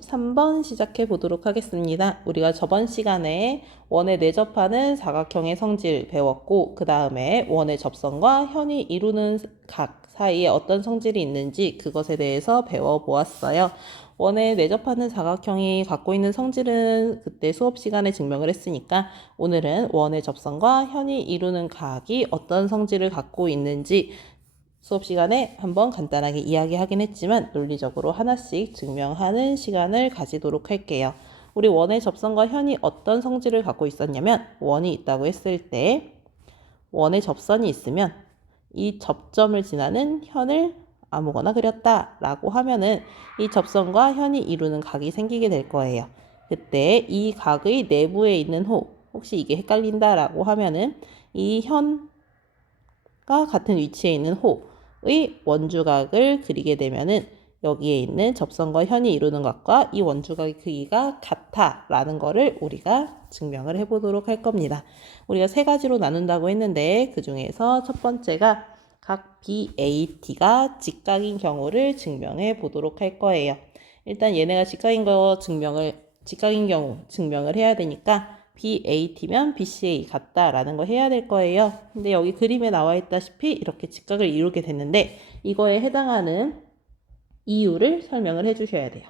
13번 시작해 보도록 하겠습니다. 우리가 저번 시간에 원에 내접하는 사각형의 성질 배웠고, 그 다음에 원의 접선과 현이 이루는 각 사이에 어떤 성질이 있는지 그것에 대해서 배워보았어요. 원에 내접하는 사각형이 갖고 있는 성질은 그때 수업 시간에 증명을 했으니까 오늘은 원의 접선과 현이 이루는 각이 어떤 성질을 갖고 있는지 수업 시간에 한번 간단하게 이야기하긴 했지만 논리적으로 하나씩 증명하는 시간을 가지도록 할게요. 우리 원의 접선과 현이 어떤 성질을 갖고 있었냐면, 원이 있다고 했을 때 원의 접선이 있으면 이 접점을 지나는 현을 아무거나 그렸다 라고 하면은 이 접선과 현이 이루는 각이 생기게 될 거예요. 그때 이 각의 내부에 있는 호, 혹시 이게 헷갈린다 라고 하면은 이 현과 같은 위치에 있는 호의 원주각을 그리게 되면은 여기에 있는 접선과 현이 이루는 각과 이 원주각의 크기가 같아 라는 거를 우리가 증명을 해보도록 할 겁니다. 우리가 세 가지로 나눈다고 했는데 그 중에서 첫 번째가 각 BAT가 직각인 경우를 증명해 보도록 할 거예요. 일단 얘네가 직각인 경우 증명을 해야 되니까 BAT면 BCA 같다라는 거 해야 될 거예요. 근데 여기 그림에 나와 있다시피 이렇게 직각을 이루게 됐는데 이거에 해당하는 이유를 설명을 해 주셔야 돼요.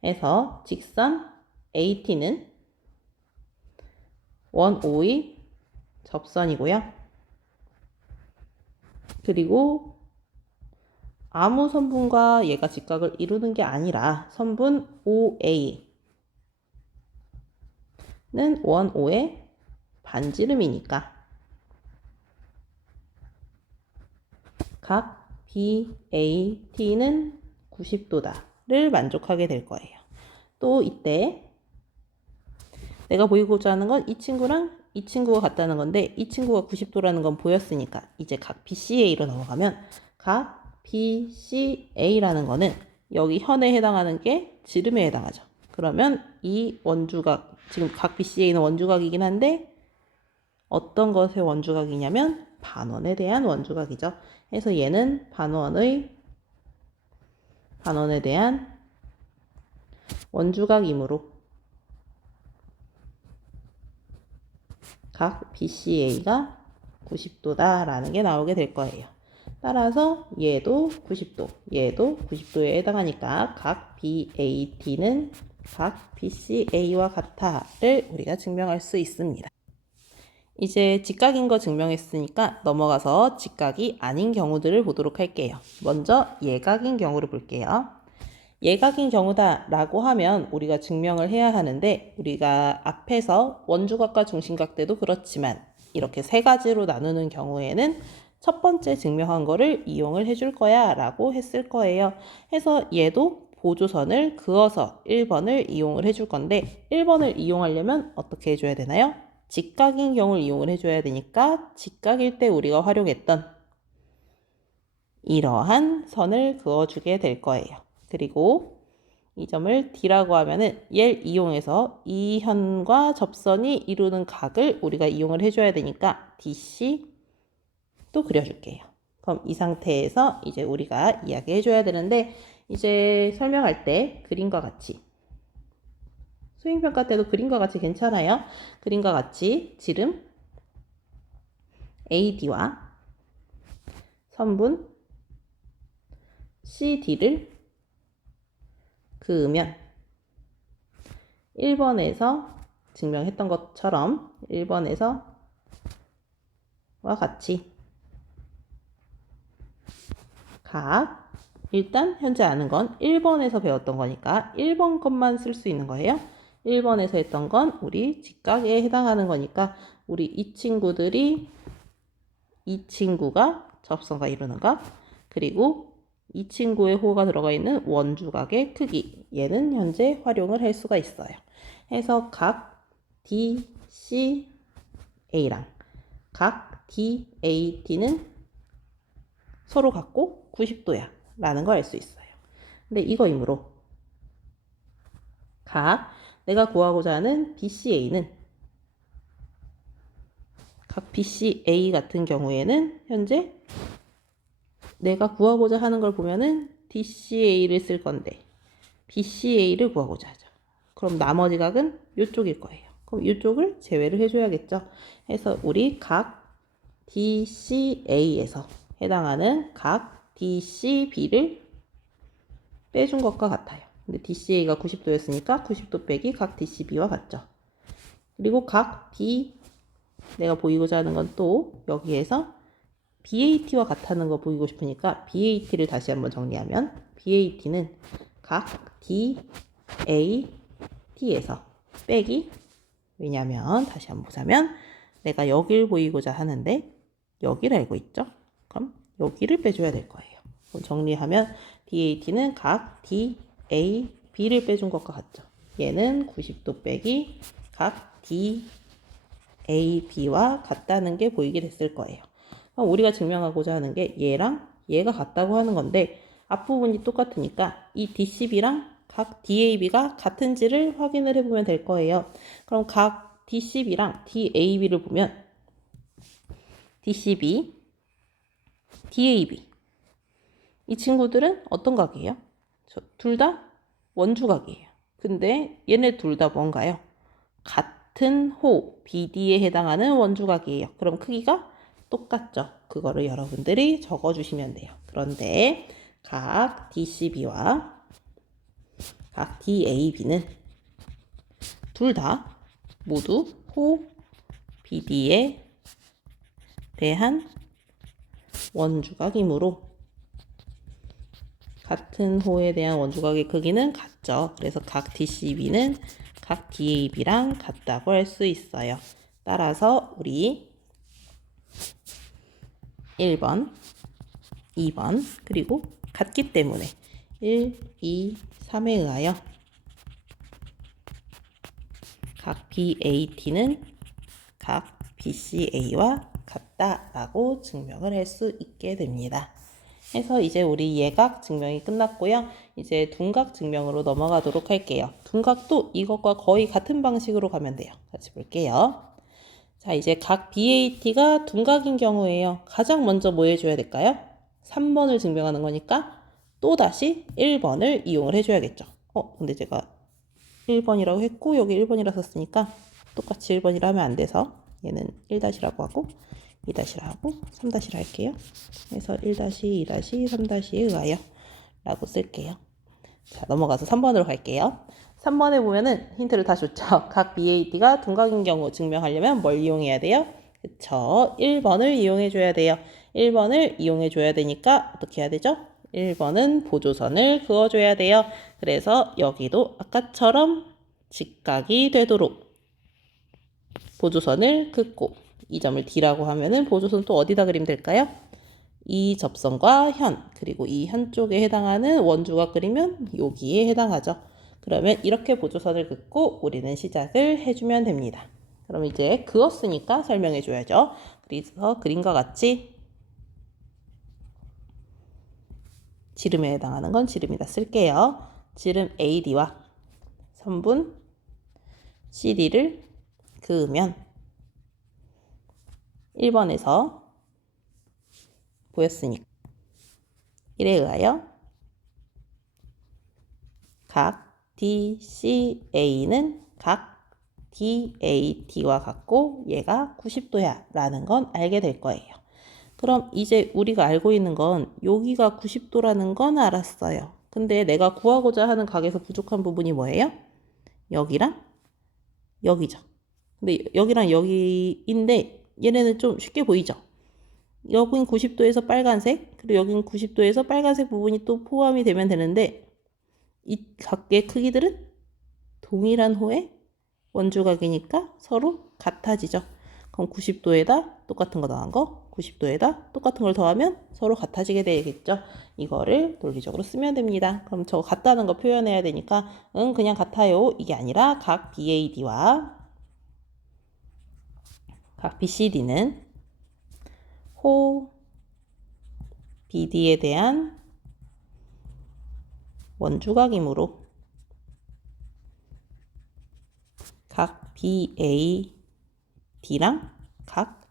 그래서 직선 AT는 원 O의 접선이고요. 그리고 아무 선분과 얘가 직각을 이루는 게 아니라 선분 OA는 원 O의 반지름이니까 각 BAT는 90도다를 만족하게 될 거예요. 또 이때 내가 보이고자 하는 건 이 친구랑 이 친구가 같다는 건데 이 친구가 90도라는 건 보였으니까 이제 각 BCA로 넘어가면 각 BCA라는 거는 여기 현에 해당하는 게 지름에 해당하죠. 그러면 이 원주각, 지금 각 BCA는 원주각이긴 한데 어떤 것의 원주각이냐면 반원에 대한 원주각이죠. 그래서 얘는 반원에 대한 원주각이므로 각 BCA가 90도다라는 게 나오게 될 거예요. 따라서 얘도 90도, 얘도 90도에 해당하니까 각 BAT는 각 BCA와 같아를 우리가 증명할 수 있습니다. 이제 직각인 거 증명했으니까 넘어가서 직각이 아닌 경우들을 보도록 할게요. 먼저 예각인 경우를 볼게요. 예각인 경우다 라고 하면 우리가 증명을 해야 하는데 우리가 앞에서 원주각과 중심각 때도 그렇지만 이렇게 세 가지로 나누는 경우에는 첫 번째 증명한 거를 이용을 해줄 거야 라고 했을 거예요. 해서 얘도 보조선을 그어서 1번을 이용을 해줄 건데 1번을 이용하려면 어떻게 해줘야 되나요? 직각인 경우를 이용을 해줘야 되니까 직각일 때 우리가 활용했던 이러한 선을 그어주게 될 거예요. 그리고 이 점을 D라고 하면은 얘를 이용해서 이 현과 접선이 이루는 각을 우리가 이용을 해줘야 되니까 DC 또 그려줄게요. 그럼 이 상태에서 이제 우리가 이야기해줘야 되는데 이제 설명할 때 그림과 같이 수행평가 때도 그림과 같이 괜찮아요. 그림과 같이 지름 AD와 선분 CD를 그으면 1번에서 증명했던 것처럼 1번에서와 같이 각 일단 현재 아는 건 1번에서 배웠던 거니까 1번 것만 쓸 수 있는 거예요. 1번에서 했던 건 우리 직각에 해당하는 거니까 우리 이 친구가 접선과 이루는 각 그리고 이 친구의 호가 들어가 있는 원주각의 크기 얘는 현재 활용을 할 수가 있어요. 해서 각 DCA랑 각 DAT는 서로 같고 90도야 라는 걸 알 수 있어요. 근데 이거이므로 각 내가 구하고자 하는 BCA는 각 BCA 같은 경우에는 현재 내가 구하고자 하는 걸 보면은 DCA를 쓸 건데 BCA를 구하고자 하죠. 그럼 나머지 각은 이쪽일 거예요. 그럼 이쪽을 제외를 해줘야겠죠. 해서 우리 각 DCA에서 해당하는 각 DCB를 빼준 것과 같아요. 근데 DCA가 90도였으니까 90도 빼기 각 DCB와 같죠. 그리고 각 B, 내가 보이고자 하는 건 또 여기에서 BAT와 같다는 거 보이고 싶으니까 BAT를 다시 한번 정리하면 BAT는 각 DAT에서 빼기, 왜냐면 다시 한번 보자면 내가 여기를 보이고자 하는데 여기를 알고 있죠. 그럼 여기를 빼줘야 될 거예요. 그럼 정리하면 DAT는 각 DAB를 빼준 것과 같죠. 얘는 90도 빼기 각 DAB와 같다는 게 보이게 됐을 거예요. 그럼 우리가 증명하고자 하는 게 얘랑 얘가 같다고 하는 건데 앞부분이 똑같으니까 이 DCB랑 각 DAB가 같은지를 확인을 해보면 될 거예요. 그럼 각 DCB랑 DAB를 보면 DCB, DAB 이 친구들은 어떤 각이에요? 둘 다 원주각이에요. 근데 얘네 둘 다 뭔가요? 같은 호 BD에 해당하는 원주각이에요. 그럼 크기가 똑같죠. 그거를 여러분들이 적어주시면 돼요. 그런데 각 DCB와 각 DAB는 둘 다 모두 호 BD에 대한 원주각이므로 같은 호에 대한 원주각의 크기는 같죠. 그래서 각 DCB는 각 DAB랑 같다고 할 수 있어요. 따라서 우리 1번, 2번, 그리고 같기 때문에 1, 2, 3에 의하여 각 BAT는 각 BCA와 같다라고 증명을 할 수 있게 됩니다. 해서 이제 우리 예각 증명이 끝났고요. 이제 둔각 증명으로 넘어가도록 할게요. 둔각도 이것과 거의 같은 방식으로 가면 돼요. 같이 볼게요. 자, 이제 각 BAT가 둔각인 경우에요. 가장 먼저 뭐 해줘야 될까요? 3번을 증명하는 거니까 또다시 1번을 이용을 해줘야겠죠. 근데 제가 1번이라고 했고 여기 1번이라 썼으니까 똑같이 1번이라 하면 안 돼서 얘는 1-라고 하고 2-라 하고 3-라 할게요. 그래서 1-, 2-, 3-에 의하여 라고 쓸게요. 자, 넘어가서 3번으로 갈게요. 3번에 보면은 힌트를 다 줬죠. 각 BAT가 둔각인 경우 증명하려면 뭘 이용해야 돼요? 그쵸. 1번을 이용해 줘야 돼요. 1번을 이용해 줘야 되니까 어떻게 해야 되죠? 1번은 보조선을 그어줘야 돼요. 그래서 여기도 아까처럼 직각이 되도록 보조선을 긋고 이 점을 D라고 하면은 보조선 또 어디다 그리면 될까요? 이 접선과 현, 그리고 이 현 쪽에 해당하는 원주가 그리면 여기에 해당하죠. 그러면 이렇게 보조선을 긋고 우리는 시작을 해주면 됩니다. 그럼 이제 그었으니까 설명해 줘야죠. 그래서 그림과 같이 지름에 해당하는 건 지름이다 쓸게요. 지름 AD와 선분 CD를 그으면 1번에서 보였으니까 1에 의하여 각 DCA는 각 DAT와 같고 얘가 90도야 라는 건 알게 될 거예요. 그럼 이제 우리가 알고 있는 건 여기가 90도라는 건 알았어요. 근데 내가 구하고자 하는 각에서 부족한 부분이 뭐예요? 여기랑 여기죠. 근데 여기랑 여기인데 얘네는 좀 쉽게 보이죠? 여긴 90도에서 빨간색, 그리고 여긴 90도에서 빨간색 부분이 또 포함이 되면 되는데 이 각의 크기들은 동일한 호의 원주각이니까 서로 같아지죠. 그럼 90도에다 똑같은 거 더한 거, 90도에다 똑같은 걸 더하면 서로 같아지게 되겠죠. 이거를 논리적으로 쓰면 됩니다. 그럼 저 같다는 거 표현해야 되니까 그냥 같아요. 이게 아니라 각 BAD와 각 BCD는 호 BD에 대한 원주각이므로 각 BAD랑 각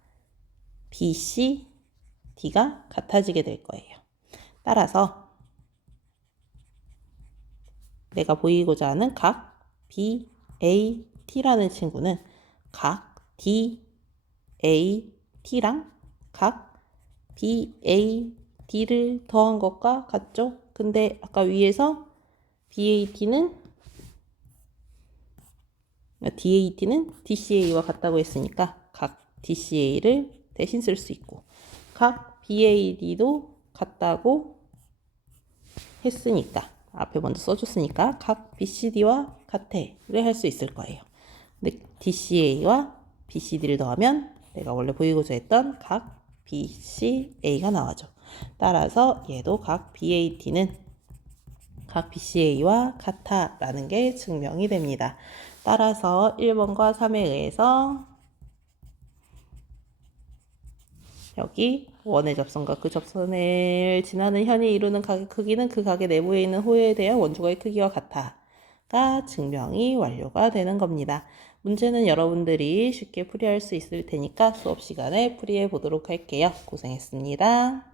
BCD가 같아지게 될 거예요. 따라서 내가 보이고자 하는 각 BAT라는 친구는 각 DAT랑 각 BAD를 더한 것과 같죠? 근데 아까 위에서 DAT는 DCA와 같다고 했으니까 각 DCA를 대신 쓸 수 있고 각 BAD도 같다고 했으니까 앞에 먼저 써줬으니까 각 BCD와 같아를 할 수 있을 거예요. 근데 DCA와 BCD를 더하면 내가 원래 보이고자 했던 각 BCA가 나와죠. 따라서 얘도 각 BAT는 각 BCA와 같아라는 게 증명이 됩니다. 따라서 1번과 3에 의해서 여기 원의 접선과 그 접선을 지나는 현이 이루는 각의 크기는 그 각의 내부에 있는 호에 대한 원주각의 크기와 같아가 증명이 완료가 되는 겁니다. 문제는 여러분들이 쉽게 풀이할 수 있을 테니까 수업 시간에 풀이해 보도록 할게요. 고생했습니다.